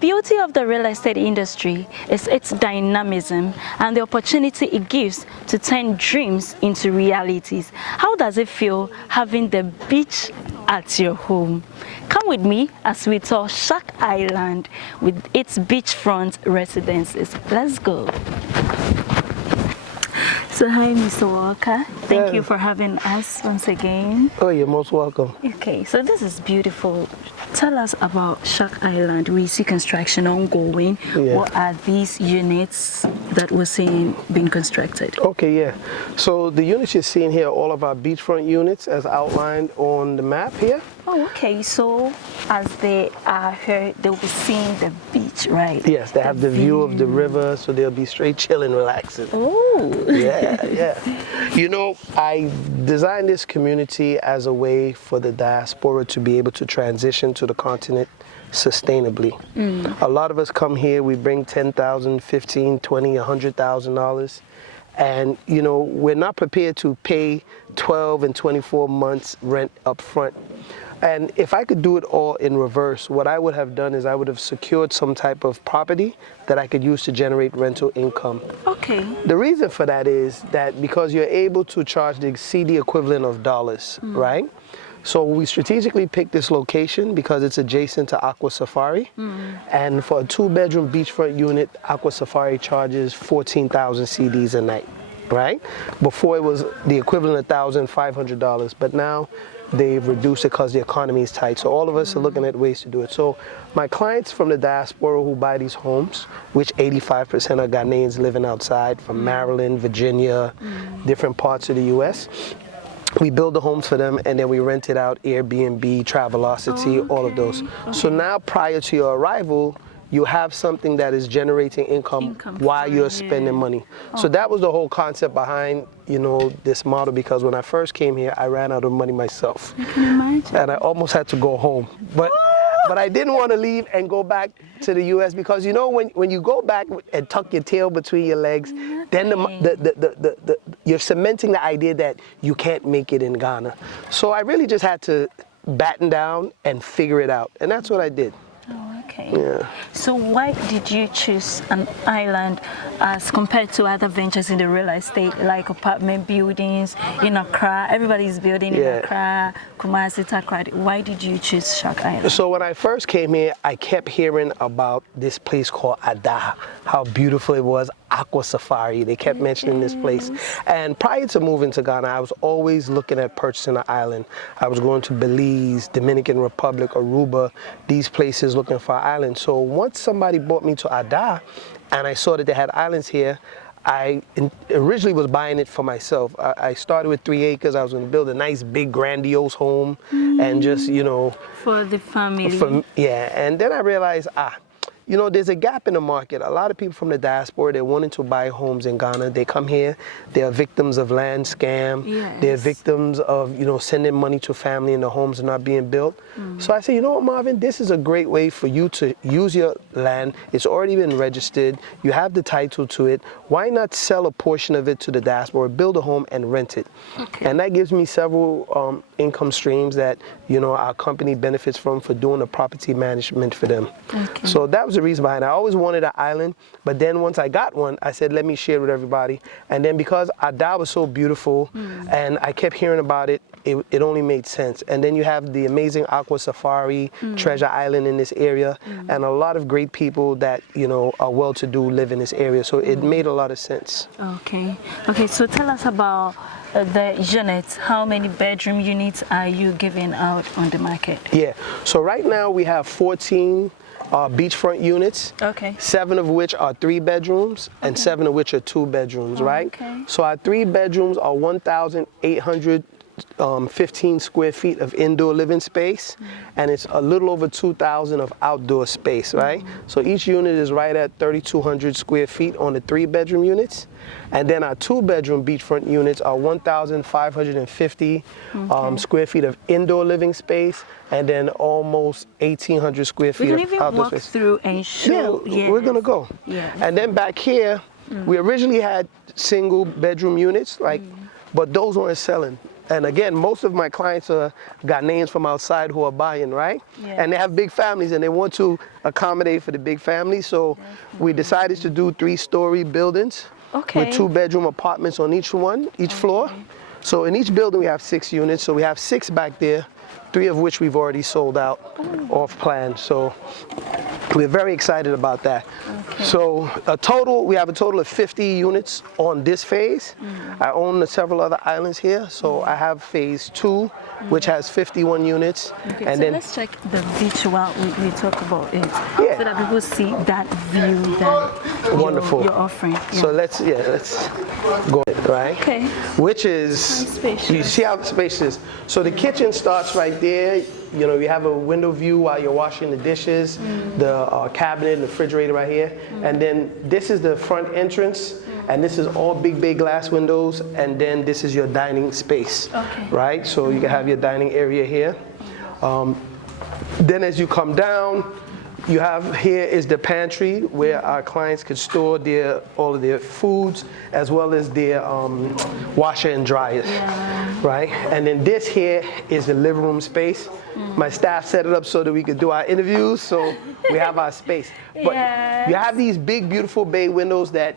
beauty of the real estate industry is its dynamism and the opportunity it gives to turn dreams into realities. How does it feel having the beach at your home? Come with me as we tour Shark Island with its beachfront residences. Let's go. So hi, Mr. Walker. Thank you for having us once again. Oh, you're most welcome. Okay, so this is beautiful. Tell us about Shark Island. We see construction ongoing. Yeah. What are these units that we're seeing being constructed? Okay, yeah. So the units you're seeing here are all of our beachfront units as outlined on the map here. Oh, okay. So as they are here, they'll be seeing the beach, right? Yes, they have the view of the river, so they'll be straight chilling, relaxing. Oh. Yeah, yeah. You know, I designed this community as a way for the diaspora to be able to transition to the continent sustainably. A lot of us come here, we bring $10,000, $15,000, $20,000, $100,000. And, you know, we're not prepared to pay 12 and 24 months rent up front. And if I could do it all in reverse, what I would have done is I would have secured some type of property that I could use to generate rental income. Okay. The reason for that is that because you're able to charge the CD equivalent of dollars, right? So we strategically picked this location because it's adjacent to Aqua Safari. And for a 2-bedroom beachfront unit, Aqua Safari charges 14,000 CDs a night, right? Before it was the equivalent of $1,500, but now they've reduced it because the economy is tight. So all of us are looking at ways to do it. So my clients from the diaspora who buy these homes, which 85% are Ghanaians living outside from Maryland, Virginia, different parts of the US, we build the homes for them and then we rent it out, Airbnb, Travelocity, all of those. So now prior to your arrival, you have something that is generating income while you're spending money. So that was the whole concept behind, you know, this model, because when I first came here, I ran out of money myself. I can imagine. And I almost had to go home. But I didn't want to leave and go back to the US because, you know, when you go back and tuck your tail between your legs, then you're cementing the idea that you can't make it in Ghana. So I really just had to batten down and figure it out. And that's what I did. Oh, okay. Yeah. So why did you choose an island as compared to other ventures in the real estate, like apartment buildings in Accra? Everybody's building in Accra, Kumasi, Takoradi. Why did you choose Shark Island? So when I first came here, I kept hearing about this place called Ada, how beautiful it was, Aqua Safari. They kept mentioning this place. And prior to moving to Ghana, I was always looking at purchasing an island. I was going to Belize, Dominican Republic, Aruba, these places looking for an island. So once somebody brought me to Ada and I saw that they had islands here, I originally was buying it for myself. I started with 3 acres. I was going to build a nice, big, grandiose home and just, you know. For the family. Yeah, and then I realized, you know, there's a gap in the market. A lot of people from the diaspora, they're wanting to buy homes in Ghana. They come here, they're victims of land scam. Yes. They're victims of, you know, sending money to family and the homes are not being built. So I said, you know what, Marvin, this is a great way for you to use your land. It's already been registered. You have the title to it. Why not sell a portion of it to the diaspora, build a home and rent it? Okay. And that gives me several income streams that, you know, our company benefits from for doing the property management for them. Okay. So that was the reason behind it. I always wanted an island, but then once I got one, I said, let me share it with everybody. And then because Ada was so beautiful and I kept hearing about it, it only made sense. And then you have the amazing Aqua Safari, Treasure Island in this area, and a lot of great people that, you know, are well-to-do live in this area. So it made a lot of sense. Okay. Okay, so tell us about the units. How many bedroom units are you giving out on the market? Yeah, so right now we have 14 beachfront units, 7 of which are 3 bedrooms and 7 of which are 2 bedrooms, right? So our 3 bedrooms are 1,815 square feet of indoor living space, and it's a little over 2,000 of outdoor space, right? So each unit is right at 3,200 square feet on the 3-bedroom units. And then our 2-bedroom beachfront units are 1,550 square feet of indoor living space, and then almost 1,800 square feet of outdoor space. We can even walk through and show. Yeah, we're gonna go. Yeah. And then back here, we originally had single bedroom units, like, but those weren't selling. and again, most of my clients are Ghanaians from outside who are buying, right? Yeah. And they have big families and they want to accommodate for the big families. So we decided to do 3-story buildings Okay. with 2-bedroom apartments on each floor. So in each building we have 6 units. So we have 6 back there, 3 of which we've already sold out off plan. So we're very excited about that. Okay. So we have a total of 50 units on this phase. I own several other islands here. So I have phase 2, which has 51 units. Okay, and so then let's check the beach while we talk about it, Yeah. so that people see that view that Wonderful. you're offering. Yeah. So let's go ahead, right? Okay. Which is, spacious. you see how spacious. So the kitchen starts right there. You know, you have a window view while you're washing the dishes, the cabinet and the refrigerator right here. And then this is the front entrance. And this is all big bay glass windows. And then this is your dining space, Okay. right? So you can have your dining area here. Then as you come down, you have here is the pantry where our clients could store all of their foods as well as their washer and dryers, right? And then this here is the living room space. My staff set it up so that we could do our interviews, so we have our space. But Yes. you have these big, beautiful bay windows that,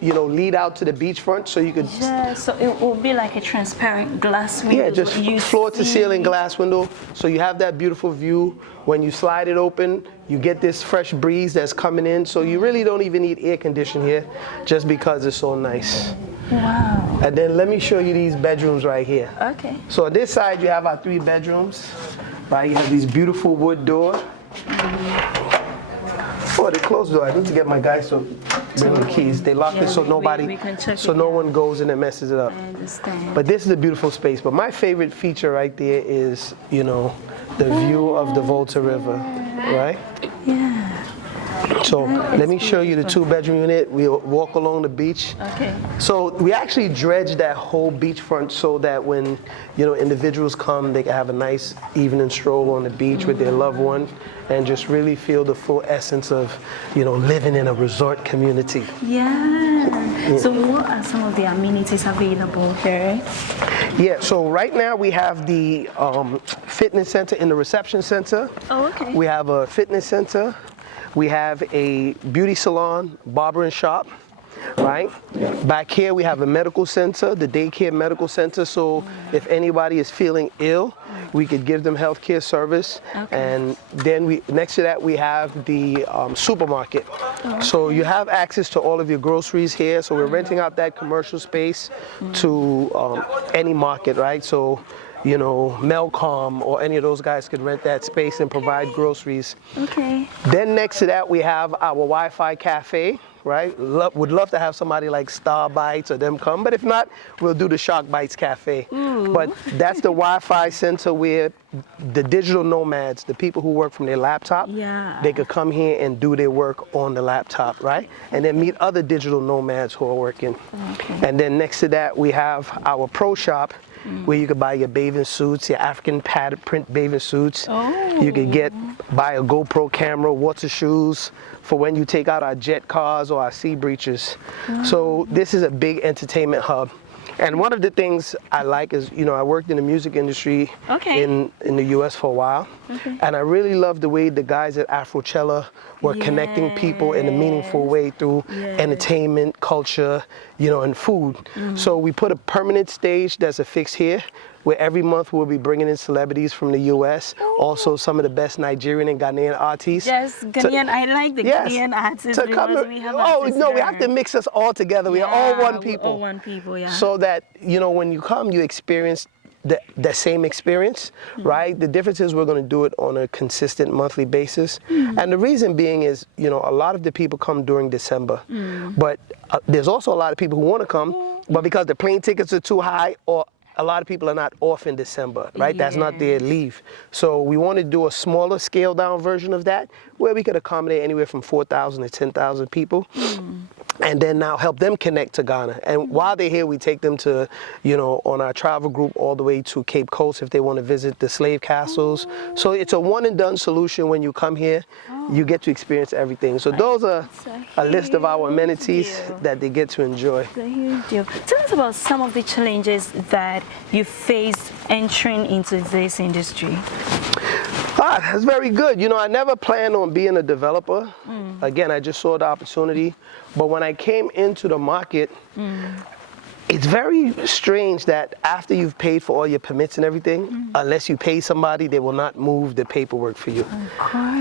you know, lead out to the beachfront, so you could Yeah, so it will be like a transparent glass window. yeah, just you floor to see. ceiling glass window. So you have that beautiful view. When you slide it open, you get this fresh breeze that's coming in. So you really don't even need air conditioning here just because it's so nice. Wow. And then let me show you these bedrooms right here. Okay. So on this side, you have our 3 bedrooms, right? You have these beautiful wood doors. Oh, they closed the door. I need to get my guys to bring the keys. They locked it so nobody, we can check so it no out. one goes in and messes it up. I understand. But this is a beautiful space. But my favorite feature right there is, you know, the view of the Volta River, right? Yeah. So let me show you the 2-bedroom unit. We'll walk along the beach. Okay. So we actually dredged that whole beachfront so that when, you know, individuals come, they can have a nice evening stroll on the beach with their loved one and just really feel the full essence of, you know, living in a resort community. Yeah. So what are some of the amenities available here? Yeah, so right now we have the fitness center in the reception center. Oh, okay. We have a fitness center. We have a beauty salon, barber and shop, right? Back here we have a medical center, the daycare medical center. So if anybody is feeling ill, we could give them healthcare service. Okay. And then next to that we have the supermarket. So you have access to all of your groceries here. So we're renting out that commercial space to any market, right? So, you know, Melcom or any of those guys could rent that space and provide groceries. Okay. Then next to that, we have our Wi-Fi cafe, right? Would love to have somebody like Star Bites or them come, but if not, we'll do the Shark Bites cafe. But that's the Wi-Fi center where the digital nomads, the people who work from their laptop, Yeah. they could come here and do their work on the laptop, right? And then meet other digital nomads who are working. Okay. And then next to that, we have our pro shop, where you could buy your bathing suits, your African pattern print bathing suits. Oh. You could buy a GoPro camera, water shoes for when you take out our jet cars or our sea breaches. So this is a big entertainment hub. And one of the things I like is, you know, I worked in the music industry Okay. in the US for a while. And I really love the way the guys at Afrocella were connecting people in a meaningful way through entertainment, culture, you know, and food. So we put a permanent stage that's affixed here, where every month we'll be bringing in celebrities from the US, also some of the best Nigerian and Ghanaian artists. Yes, Ghanaian. I like the Ghanaian artists to come because we have oh artists no, we there. have to mix us all together. We are all one we're people. all one people, yeah. So that, you know, when you come, you experience the same experience, right? The difference is we're going to do it on a consistent monthly basis. And the reason being is, you know, a lot of the people come during December, but there's also a lot of people who want to come, but because the plane tickets are too high, or a lot of people are not off in December, right? That's not their leave. So we want to do a smaller scale down version of that, where we could accommodate anywhere from 4,000 to 10,000 people. And then now help them connect to Ghana. And while they're here, we take them to, on our travel group all the way to Cape Coast if they want to visit the slave castles. So it's a one and done solution. When you come here, you get to experience everything. So those are a list of our amenities that they get to enjoy. It's a huge deal. Tell us about some of the challenges that you faced entering into this industry. That's very good. I never planned on being a developer. Again, I just saw the opportunity. But when I came into the market, it's very strange that after you've paid for all your permits and everything, unless you pay somebody, they will not move the paperwork for you.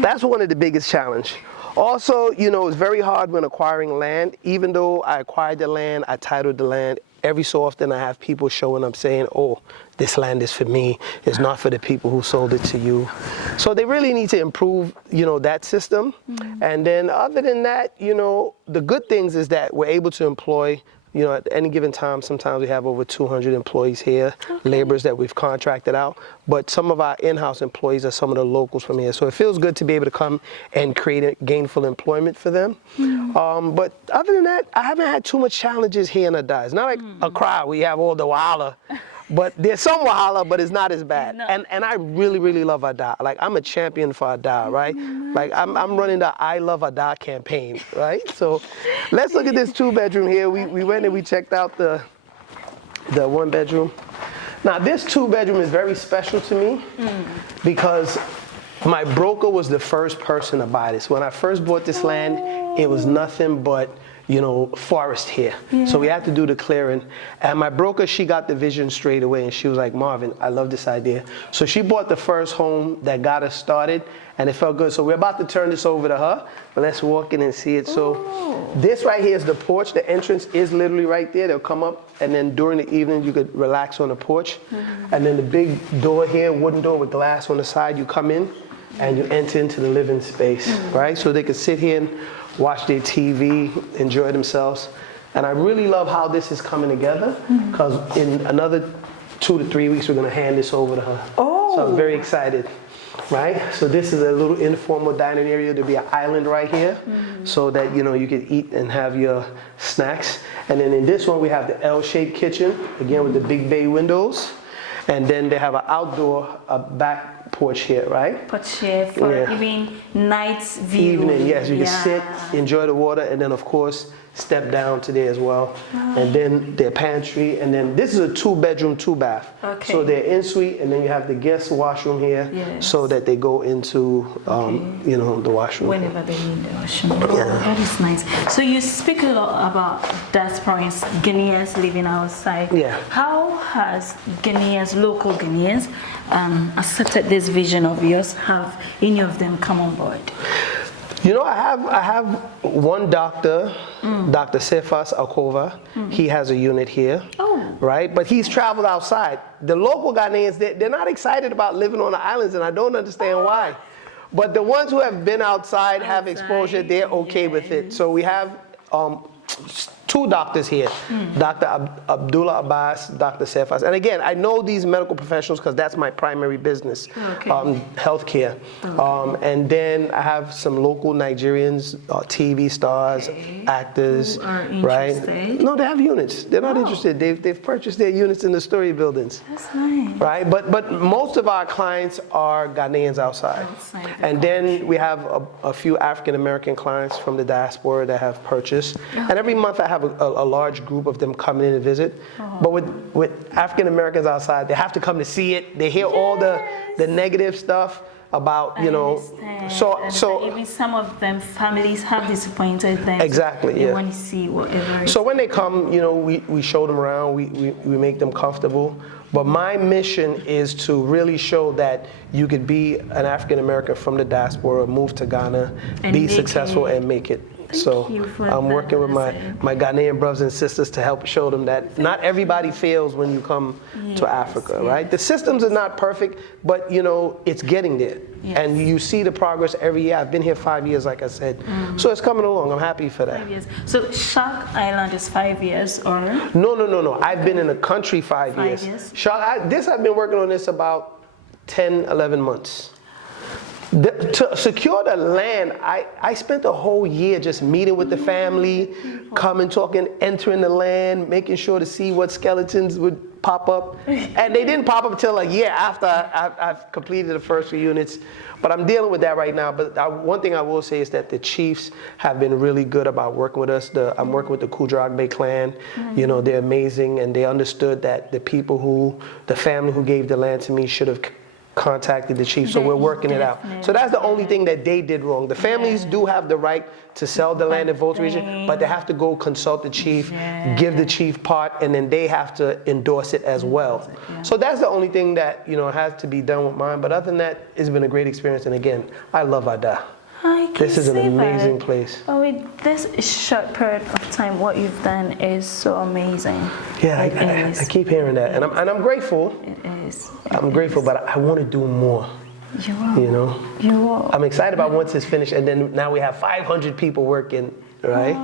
That's one of the biggest challenges. Also, it's very hard when acquiring land. Even though I acquired the land, I titled the land, every so often I have people showing up saying, oh, this land is for me, it's not for the people who sold it to you. So they really need to improve, that system. And then other than that, the good things is that we're able to employ, at any given time, sometimes we have over 200 employees here, laborers that we've contracted out. But some of our in-house employees are some of the locals from here. So it feels good to be able to come and create gainful employment for them. But other than that, I haven't had too much challenges here in Ada. It's not like Accra, we have all the wahala. But there's some wahala, but it's not as bad. No. And I really, really love Ada. Like, I'm a champion for Ada, right? Like, I'm running the I Love Ada campaign, right? So let's look at this 2-bedroom here. We went and we checked out the 1-bedroom. Now, this 2-bedroom is very special to me because my broker was the first person to buy this. When I first bought this land, it was nothing but forest here. So we had to do the clearing. And my broker, she got the vision straight away and she was like, Marvin, I love this idea. So she bought the first home that got us started and it felt good. So we're about to turn this over to her, but let's walk in and see it. So this right here is the porch. The entrance is literally right there. They'll come up and then during the evening you could relax on the porch. And then the big door here, wooden door with glass on the side, you come in and you enter into the living space, right? So they could sit here and watch their TV, enjoy themselves. And I really love how this is coming together because in another 2 to 3 weeks, we're gonna hand this over to her. So I'm very excited, right? So this is a little informal dining area. There'll be an island right here so that, you could eat and have your snacks. And then in this one, we have the L-shaped kitchen, again with the big bay windows. And then they have an outdoor, back porch here, right? Porch here for even night view. Evening, yes, you can sit, enjoy the water, and then of course, step down to there as well. And then their pantry, and then this is a 2-bedroom, 2-bath. So they're en suite, and then you have the guest washroom here so that they go into, the washroom. Whenever they need the washroom. That is nice. So you speak a lot about diasporans, Ghanaians living outside. How has Ghanaians, local Ghanaians, accepted this vision of yours? Have any of them come on board? I have one doctor, Dr. Cephas Akova. He has a unit here, right? But he's traveled outside. The local Ghanaians, they're not excited about living on the islands, and I don't understand why. But the ones who have been outside, have exposure, they're okay with it. So we have 2 doctors here, Dr. Abdullah Abbas, Dr. Cephas. And again, I know these medical professionals because that's my primary business, healthcare. And then I have some local Nigerians, TV stars, actors, right? No, they have units. They're not interested. They've purchased their units in the story buildings. That's nice. Right? But most of our clients are Ghanaians outside. And then we have a few African American clients from the diaspora that have purchased. And every month I have a large group of them coming in to visit. But with African Americans outside, they have to come to see it. They hear all the negative stuff about, so even some of them families have disappointed them. Exactly, they want to see whatever. So when they come, we show them around, we make them comfortable. But my mission is to really show that you could be an African American from the diaspora, move to Ghana, and be successful and make it. So I'm working with my Ghanaian brothers and sisters to help show them that not everybody fails when you come to Africa, right? The systems are not perfect, but it's getting there. And you see the progress every year. I've been here 5 years, like I said. So it's coming along. I'm happy for that. 5 years. So Shark Island is 5 years or? No. I've been in the country 5 years. Shark, I've been working on this about 10, 11 months. To secure the land, I spent a whole year just meeting with the family, coming, talking, entering the land, making sure to see what skeletons would pop up. And they didn't pop up until a year after I've completed the first few units. But I'm dealing with that right now. But one thing I will say is that the chiefs have been really good about working with us. I'm working with the Kudragbe clan. You know, they're amazing, and they understood that the family who gave the land to me should have contacted the chief, so we're working it out. So that's the only thing that they did wrong. The families do have the right to sell the land in Volta region, but they have to go consult the chief, give the chief part, and then they have to endorse it as well. So that's the only thing that, you know, has to be done with mine. But other than that, it's been a great experience. And again, I love Ada. This is an amazing place. Oh, with this short period of time, what you've done is so amazing. Yeah, I keep hearing that, and I'm grateful. It is. I'm grateful, but I want to do more. You are. You know. You are. I'm excited about once it's finished, and then now we have 500 people working, right?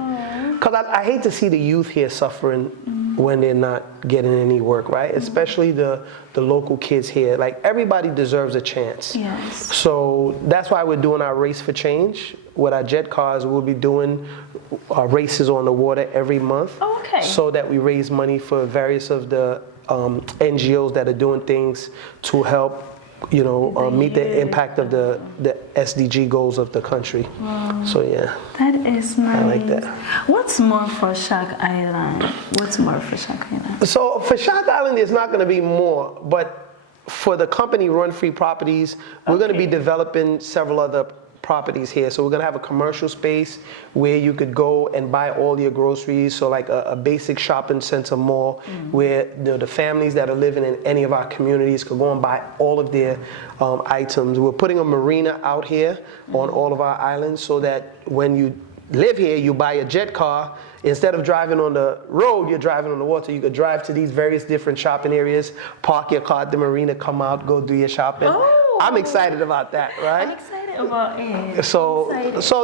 Because I hate to see the youth here suffering when they're not getting any work, right? Especially the local kids here. Like, everybody deserves a chance. Yes. So that's why we're doing our Race for Change. With our jet cars, we'll be doing races on the water every month. Oh, okay. So that we raise money for various of the NGOs that are doing things to help, you know, meet the impact of the SDG goals of the country. Wow. So yeah. That is nice. I like that. What's more for Shark Island? What's more for Shark Island? So for Shark Island, there's not going to be more, but for the company Run Free Properties, we're going to be developing several other properties here. So we're going to have a commercial space where you could go and buy all your groceries. So like a basic shopping center mall where the families that are living in any of our communities could go and buy all of their items. We're putting a marina out here on all of our islands so that when you live here, you buy a jet car. Instead of driving on the road, you're driving on the water. You could drive to these various different shopping areas, park your car at the marina, come out, go do your shopping. Oh. I'm excited about that, right? I'm excited about it. So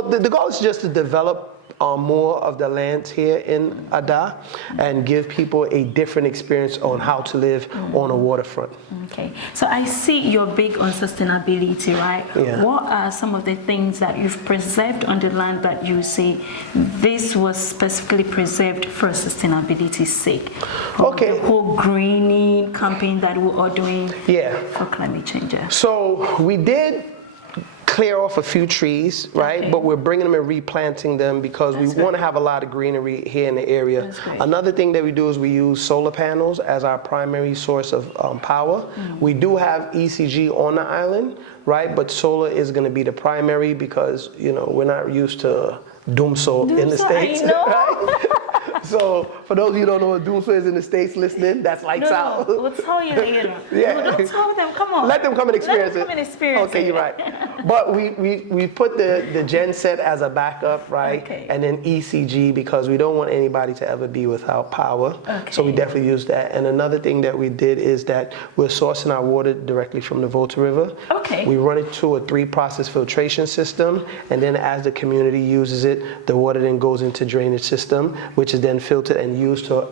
the goal is just to develop more of the lands here in Ada and give people a different experience on how to live on a waterfront. Okay, so I see you're big on sustainability, right? Yeah. What are some of the things that you've preserved on the land that you say this was specifically preserved for sustainability's sake? Okay. The whole greening campaign that we're all doing for climate change. So we did clear off a few trees, right? Okay. But we're bringing them and replanting them because we want to have a lot of greenery here in the area. That's great. Another thing that we do is we use solar panels as our primary source of power. We do have ECG on the island, right? But solar is going to be the primary because, you know, we're not used to doomsday in the States, right? So for those of you who don't know what doomsday is in the States listening, that's lights out. We'll tell you later. Yeah. No, don't tell them, come on. Let them come and experience it. Let them come and experience Okay, it. you're right. But we put the gen set as a backup, right? Okay. And then ECG because we don't want anybody to ever be without power. Okay. So we definitely use that. And another thing that we did is that we're sourcing our water directly from the Volta River. Okay. We run it through a 3-process filtration system, and then as the community uses it, the water then goes into drainage system, which is then filtered and used to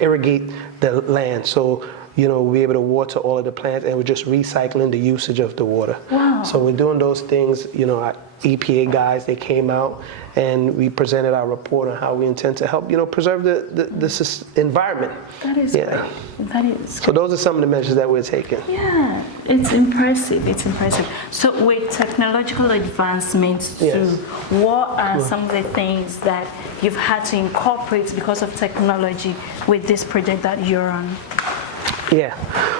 irrigate the land. So, you know, we'll be able to water all of the plants, and we're just recycling the usage of the water. Wow. So we're doing those things. You know, our EPA guys, they came out and we presented our report on how we intend to help, you know, preserve the environment. That is great. That is So those are some of the measures that we're taking. Yeah, it's impressive. It's impressive. So with technological advancements too, what are some of the things that you've had to incorporate because of technology with this project that you're on? Yeah.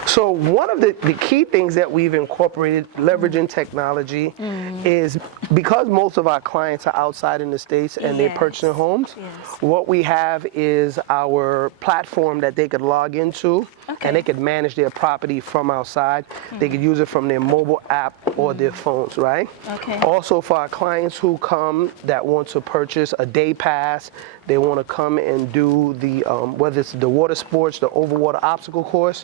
So one of the key things that we've incorporated leveraging technology is because most of our clients are outside in the States and they're purchasing homes, what we have is our platform that they could log into and they could manage their property from outside. They could use it from their mobile app or their phones, right? Okay. Also for our clients who come that want to purchase a day pass, they want to come and do the, whether it's the water sports, the overwater obstacle course,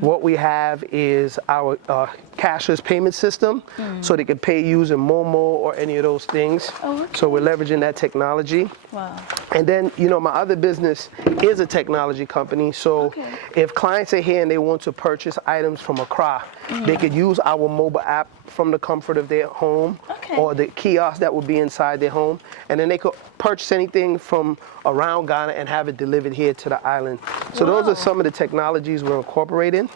what we have is our cashless payment system, so they can pay using Momo or any of those things. Oh, okay. So we're leveraging that technology. Wow. And then, you know, my other business is a technology company. So if clients are here and they want to purchase items from Accra, they could use our mobile app from the comfort of their home, Okay. or the kiosk that would be inside their home, and then they could purchase anything from around Ghana and have it delivered here to the island. So those Wow. are some of the technologies we're incorporating,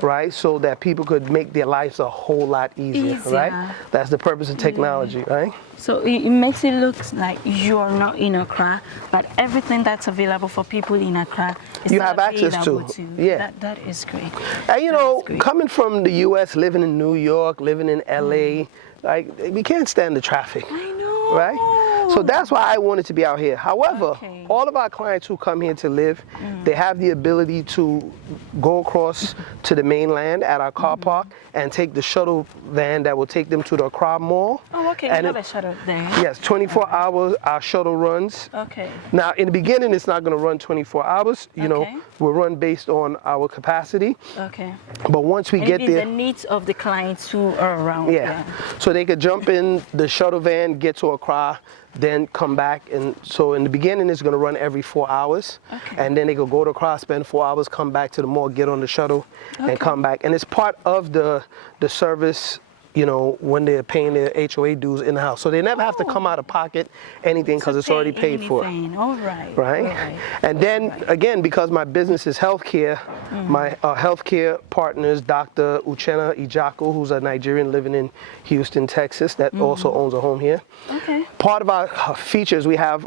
right? So that people could make their lives a whole lot easier, right? Easier. That's the purpose of technology, right? So it makes it look like you're not in Accra, but everything that's available for people in Accra is You have access to. available to. Yeah. That is great. And you know, great. coming from the U.S., living in New York, living in L.A., like we can't stand the traffic. I know. Right? So that's why I wanted to be out here. However, Okay. all of our clients who come here to live, they have the ability to go across to the mainland at our car park and take the shuttle van that will take them to the Accra Mall. Oh, okay. And You have it- a shuttle there. Yes, 24 hours our shuttle runs. Okay. Now, in the beginning, it's not going to run 24 hours. You know, Okay. we'll run based on our capacity. Okay. But once we And get it is there, the needs of the clients who are around. yeah. So they could jump in the shuttle van, get to Accra, then come back. And so in the beginning, it's going to run every 4 hours. Okay. And then they could go to Accra, spend 4 hours, come back to the mall, get on the shuttle, Okay. and come back. And it's part of the service, you know, when they're paying their HOA dues in the house. So they never have to come out of pocket anything because it's already paid for. All right. Right? All right. And then again, because my business is healthcare, my healthcare partners, Dr. Uchenna Ijaku, who's a Nigerian living in Houston, Texas, that also owns a home here. Okay. Part of our features, we have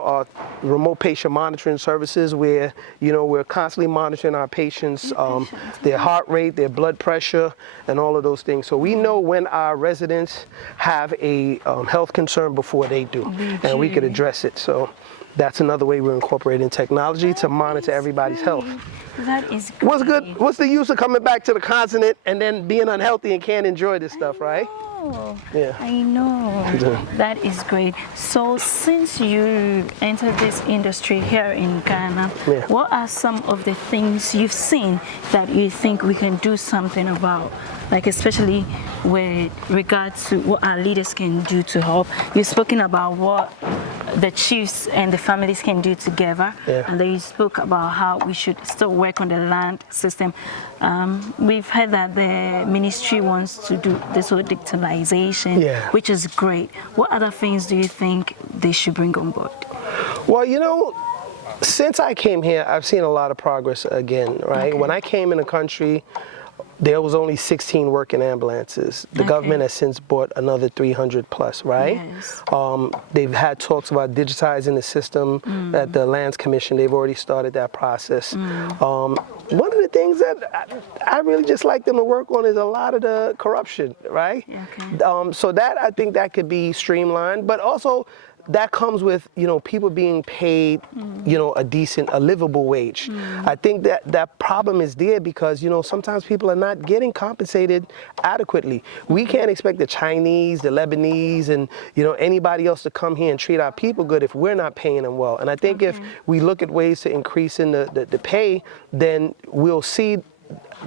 remote patient monitoring services where, you know, we're constantly monitoring our patients, their heart rate, their blood pressure, and all of those things. So we know when our residents have a health concern before they do, and we could address it. So that's another way we're incorporating technology to monitor everybody's health. That is great. What's good? What's the use of coming back to the continent and then being unhealthy and can't enjoy this stuff, right? Oh, Yeah. I know. Yeah. That is great. So since you entered this industry here in Ghana, Yeah. what are some of the things you've seen that you think we can do something about? Like especially with regard to what our leaders can do to help. You've spoken about what the chiefs and the families can do together. Yeah. And then you spoke about how we should still work on the land system. We've heard that the ministry wants to do this whole digitalization, Yeah. which is great. What other things do you think they should bring on board? Well, you know, since I came here, I've seen a lot of progress again, right? Okay. When I came in the country, there was only 16 working ambulances. The Okay. government has since bought another 300 plus, right? Yes. They've had talks about digitizing the system at the Lands Commission. They've already started that process. One of the things that I really just like them to work on is a lot of the corruption, right? Okay. So that, I think that could be streamlined, but also that comes with, you know, people being paid, you know, a livable wage. I think that problem is there because, you know, sometimes people are not getting compensated adequately. We can't expect the Chinese, the Lebanese, and, you know, anybody else to come here and treat our people good if we're not paying them well. And I think if we look at ways to increase in the pay, then we'll see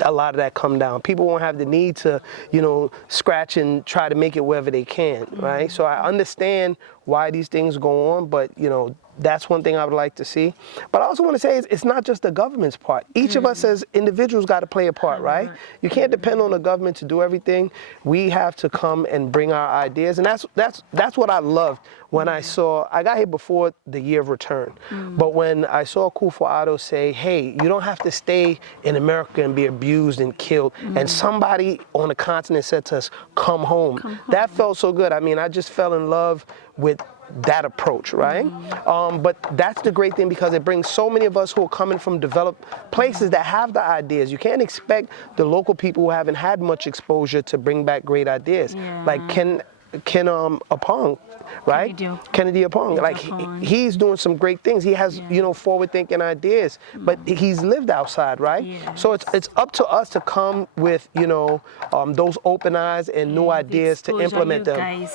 a lot of that come down. People won't have the need to, you know, scratch and try to make it wherever they can, right? So I understand why these things go on, but, you know, that's one thing I would like to see. But I also want to say it's not just the government's part. Each of us as individuals got to play a part, right? You can't depend on the government to do everything. We have to come and bring our ideas, and that's what I loved when I got here before the year of return. But when I saw Akufo-Addo say, hey, you don't have to stay in America and be abused and killed, and somebody on the continent said to us, come home. That felt so good. I mean, I just fell in love with that approach, right? But that's the great thing because it brings so many of us who are coming from developed places that have the ideas. You can't expect the local people who haven't had much exposure to bring back great ideas. Like Ken Apong, right? Kennedy Apong. Like he's doing some great things. He has, you know, forward-thinking ideas, but he's lived outside, right? So it's up to us to come with, you know, those open eyes and new ideas to implement them.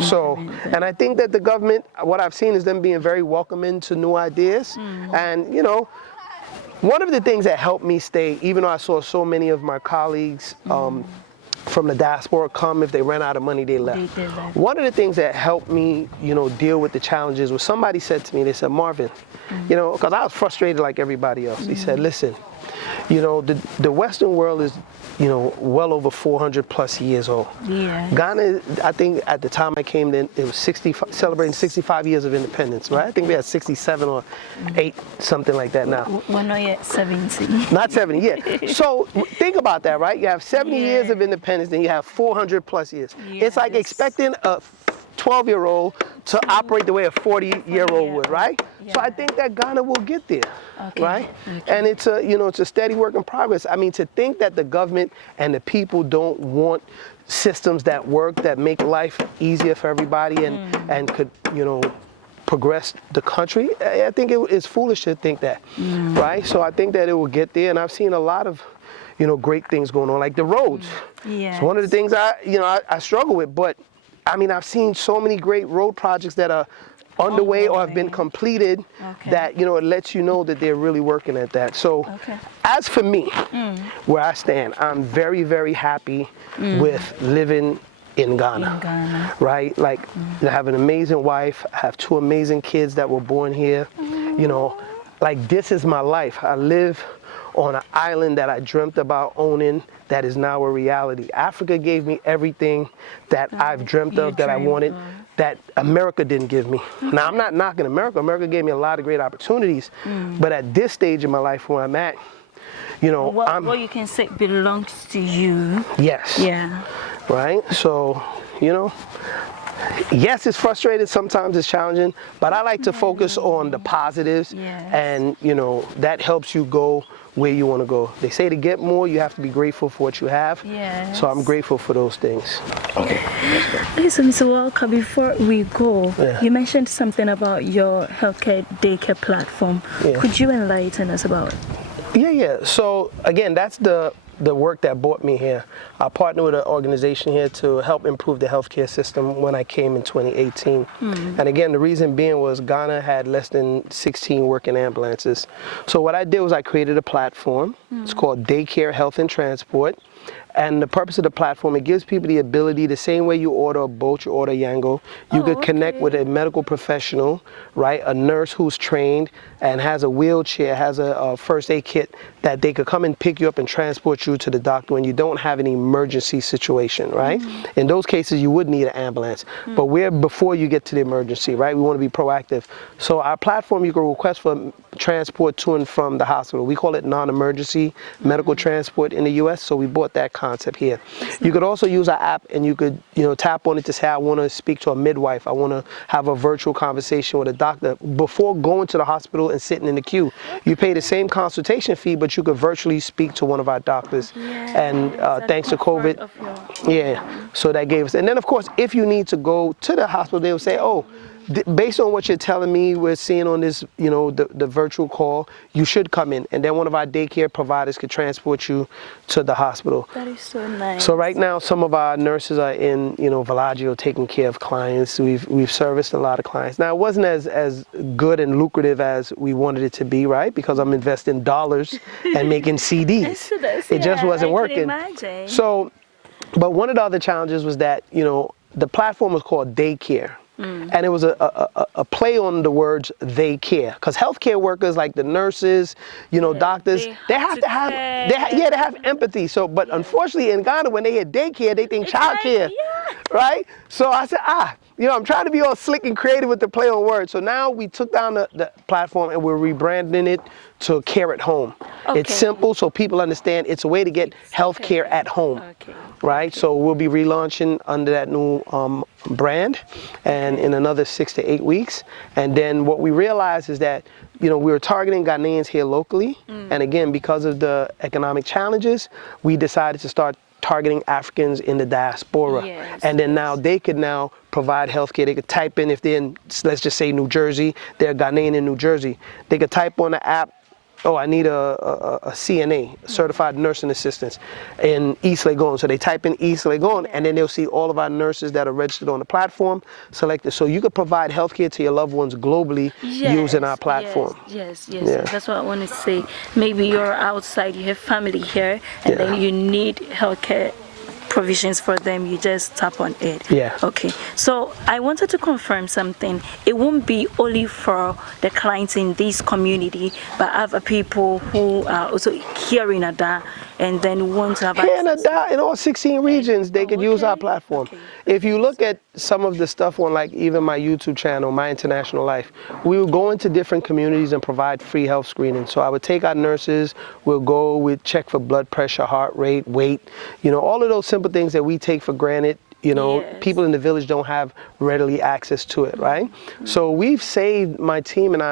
So, and I think that the government, what I've seen is them being very welcoming to new ideas. And, you know, one of the things that helped me stay, even though I saw so many of my colleagues from the diaspora come, if they ran out of money, they left. One of the things that helped me, you know, deal with the challenges was somebody said to me, they said, Marvin, you know, because I was frustrated like everybody else. He said, listen, you know, the Western world is, you know, well over 400 plus years old. Yeah. Ghana, I think at the time I came in, it was celebrating 65 years of independence, right? I think we had 67 or 8, something like that now. We're not yet 70. Not 70, yeah. So think about that, right? You have 70 years of Yeah. independence, then you have 400 plus years. It's like Yes. expecting a 12-year-old to operate the way a 40-year-old would, right? So I Yeah. think that Ghana will get there, Okay. right? And it's a, you know, it's a steady work in progress. I mean, to think that the government and the people don't want systems that work, that make life easier for everybody and could, you know, progress the country, I think it's foolish to think that, right? So I think that it will get there, and I've seen a lot of, you know, great things going on, like the roads. Yeah. It's one of the things I struggle with, but I mean, I've seen so many great road projects that are underway or have been completed that, you know, it lets you know that they're really working at that. So as for me, where I stand, I'm very, very happy with living in Ghana, right? Like, I have an amazing wife, I have 2 amazing kids that were born here, you know, like this is my life. I live on an island that I dreamt about owning that is now a reality. Africa gave me everything that I've dreamt of, that I wanted, that America didn't give me. Now, I'm not knocking America. America gave me a lot of great opportunities, but at this stage in my life where I'm at, you know, what you can say belongs to you. Yes. Yeah. Right? So, you know, yes, it's frustrating, sometimes it's challenging, but I like to focus on the positives, and, you know, that helps you go where you want to go. They say to get more, you have to be grateful for what you have. Yes. So I'm grateful for those things. Okay. Listen, Mr. Walker, before we go, Yeah. you mentioned something about your healthcare daycare platform. Yeah. Could you enlighten us about it? Yeah. So again, that's the work that brought me here. I partnered with an organization here to help improve the healthcare system when I came in 2018. And again, the reason being was Ghana had less than 16 working ambulances. So what I did was I created a platform. It's called Daycare Health and Transport. And the purpose of the platform, it gives people the ability, the same way you order a boat, you order Yango, you could connect with a medical professional, right? A nurse who's trained and has a wheelchair, has a first aid kit, that they could come and pick you up and transport you to the doctor when you don't have an emergency situation, right? In those cases, you would need an ambulance. But we're before you get to the emergency, right? We want to be proactive. So our platform, you can request for transport to and from the hospital. We call it non-emergency medical transport in the US, so we brought that concept here. You could also use our app, and you could, you know, tap on it to say, I want to speak to a midwife, I want to have a virtual conversation with a doctor before going to the hospital and sitting in the queue. You pay the same consultation fee, but you could virtually speak to one of our doctors. And thanks to COVID, so that gave us, and then of course, if you need to go to the hospital, they will say, oh, based on what you're telling me, we're seeing on this, you know, the virtual call, you should come in. And then one of our daycare providers could transport you to the hospital. That is so nice. So right now, some of our nurses are in, you know, Villaggio taking care of clients. We've serviced a lot of clients. Now, it wasn't as good and lucrative as we wanted it to be, right? Because I'm investing dollars and making CDs. It just wasn't working. So, but one of the other challenges was that, you know, the platform was called Daycare. And it was a play on the words they care, because healthcare workers, like the nurses, you know, doctors, they have to have, they have empathy. So, but unfortunately in Ghana, when they hear daycare, they think childcare, right? So I said, you know, I'm trying to be all slick and creative with the play on words. So now we took down the platform and we're rebranding it to Care at Home. It's simple, so people understand it's a way to get healthcare at home. Right, so we'll be relaunching under that new brand, and in another 6 to 8 weeks. And then what we realized is that, you know, we were targeting Ghanaians here locally, and again, because of the economic challenges, we decided to start targeting Africans in the diaspora. And then now they could now provide healthcare. They could type in, if they're in, let's just say New Jersey, they're Ghanaian in New Jersey, they could type on the app, oh, I need a CNA, certified nursing assistant, in East Legon. So they type in East Legon, and then they'll see all of our nurses that are registered on the platform selected. So you could provide healthcare to your loved ones globally using our platform. Yes. That's what I want to say. Maybe you're outside, you have family here, and then you need healthcare provisions for them, you just tap on it. Yeah. Okay. So I wanted to confirm something. It won't be only for the clients in this community, but other people who are also here in Ada and then want to have access. In all 16 regions, they could use our okay. platform. Okay. If you look at some of the stuff on like even my YouTube channel, My International Life, we would go into different communities and provide free health screening. So I would take our nurses, we'd check for blood pressure, heart rate, weight, all of those simple things that we take for granted. Yes. People in the village don't have readily access to it, right? So we've saved, my team and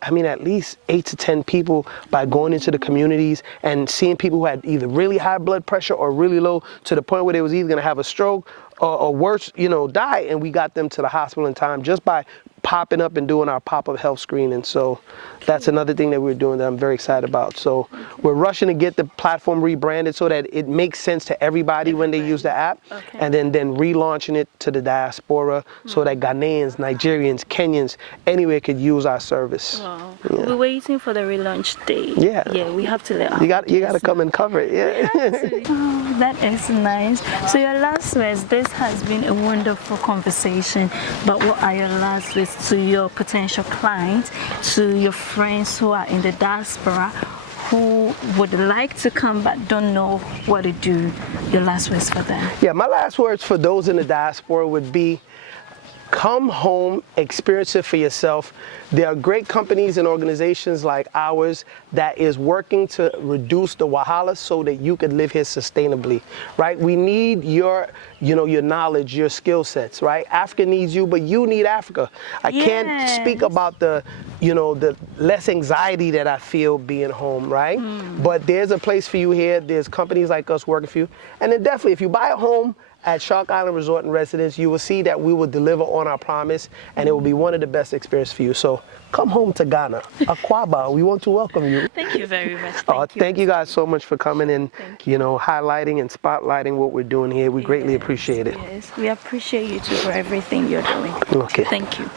I mean, at least 8 to 10 people by going into the communities and seeing people who had either really high blood pressure or really low, to the point where they was either going to have a stroke or worse, die. And we got them to the hospital in time just by popping up and doing our pop-up health screening. So that's another thing that we're doing that I'm very excited about. So we're rushing to get the platform rebranded so that it makes sense to everybody when they use the app. Okay. And then relaunching it to the diaspora so that Ghanaians, Nigerians, Kenyans, anywhere could use our service. Wow. Yeah. We're waiting for the relaunch day. Yeah. Yeah, we have to let You got to come and cover it. Yeah. Oh, that is nice. So your last words, this has been a wonderful conversation, but what are your last words to your potential clients, to your friends who are in the diaspora, who would like to come but don't know what to do? Your last words for them. Yeah, my last words for those in the diaspora would be, come home, experience it for yourself. There are great companies and organizations like ours that is working to reduce the wahala so that you could live here sustainably, right? We need your knowledge, your skill sets, right? Africa needs you, but you need Africa. I can't speak about the less anxiety that I feel being home, right? But there's a place for you here. There's companies like us working for you. And then definitely, if you buy a home at Shark Island Resort and Residence, you will see that we will deliver on our promise, and it will be one of the best experiences for you. So come home to Ghana. Akwaaba, we want to welcome you. Thank you very much. Thank you guys so much for coming and highlighting and spotlighting what we're doing here. We greatly appreciate it. Yes, we appreciate you too for everything you're doing. Okay. Thank you.